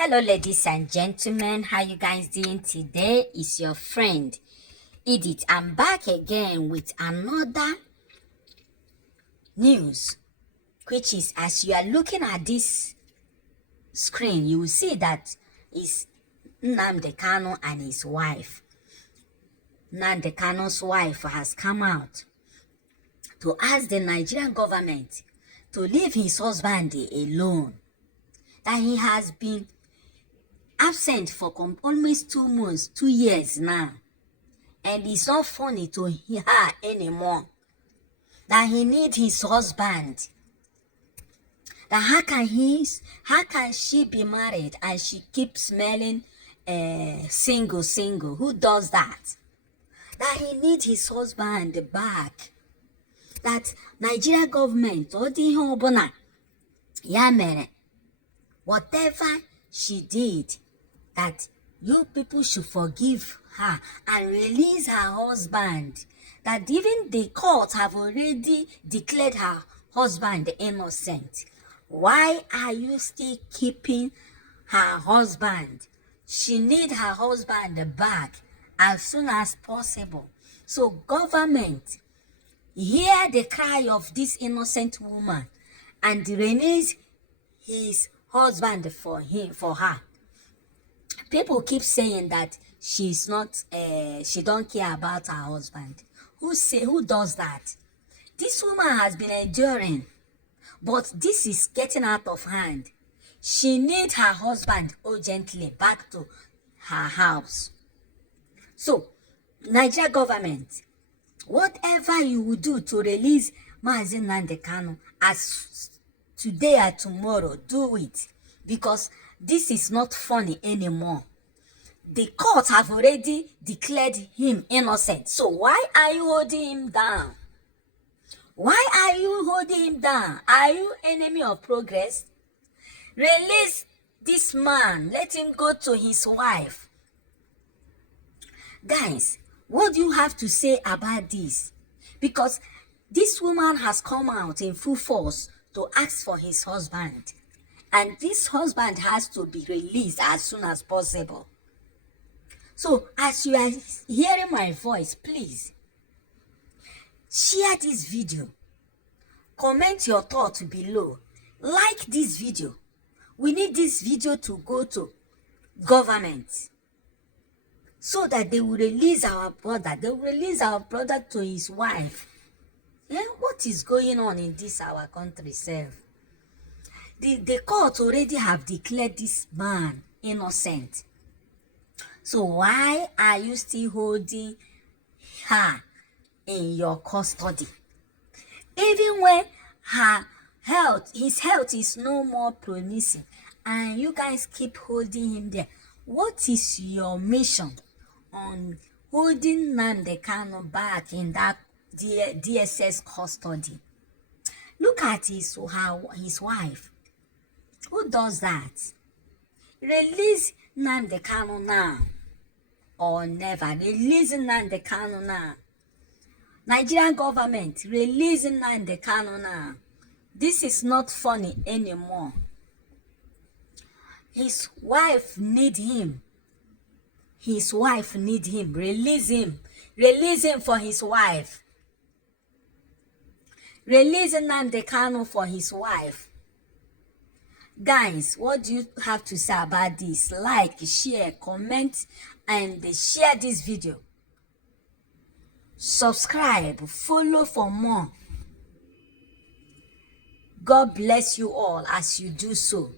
Hello ladies and gentlemen, how you guys doing today? It's your friend Edith. I'm back again with another news, which is, as you are looking at this screen, you will see that is Nnamdi Kanu and his wife. Nnamdi Kanu's wife has come out to ask the Nigerian government to leave his husband alone, that he has been absent for almost 2 months, 2 years now, and it's not funny to her anymore, that he needs his husband, that how can she be married and she keeps smelling single, who does that? That he needs his husband back, that Nigeria government or the Hobona Yamere, whatever she did, that you people should forgive her and release her husband. That even the court have already declared her husband innocent. Why are you still keeping her husband? She needs her husband back as soon as possible. So government, hear the cry of this innocent woman and release his husband for her. People keep saying that she's not, she don't care about her husband. Who does that? This woman has been enduring, but this is getting out of hand. She needs her husband urgently back to her house. So, Nigeria government, whatever you will do to release Mazi Nnamdi Kanu as today or tomorrow, do it, because this is not funny anymore. The court have already declared him innocent. So why are you holding him down? Why are you holding him down? Are you enemy of progress? Release this man. Let him go to his wife. Guys, what do you have to say about this? Because this woman has come out in full force to ask for his husband. And this husband has to be released as soon as possible. So, as you are hearing my voice, please share this video. Comment your thoughts below. Like this video. We need this video to go to government so that they will release our brother. They will release our brother to his wife. Yeah, what is going on in this our country, sir? The court already have declared this man innocent. So why are you still holding her in your custody? Even when his health is no more promising, and you guys keep holding him there. What is your mission on holding Nnamdi Kanu back in that DSS custody? Look at his wife. Who does that? Release Nnamdi Kanu now or never. Release Nnamdi Kanu now. Nigerian government, release Nnamdi Kanu now. This is not funny anymore. His wife need him. His wife need him. Release him. Release him for his wife. Release Nnamdi Kanu for his wife. Guys, what do you have to say about this? Like, share, comment, and share this video. Subscribe, follow for more. God bless you all as you do so.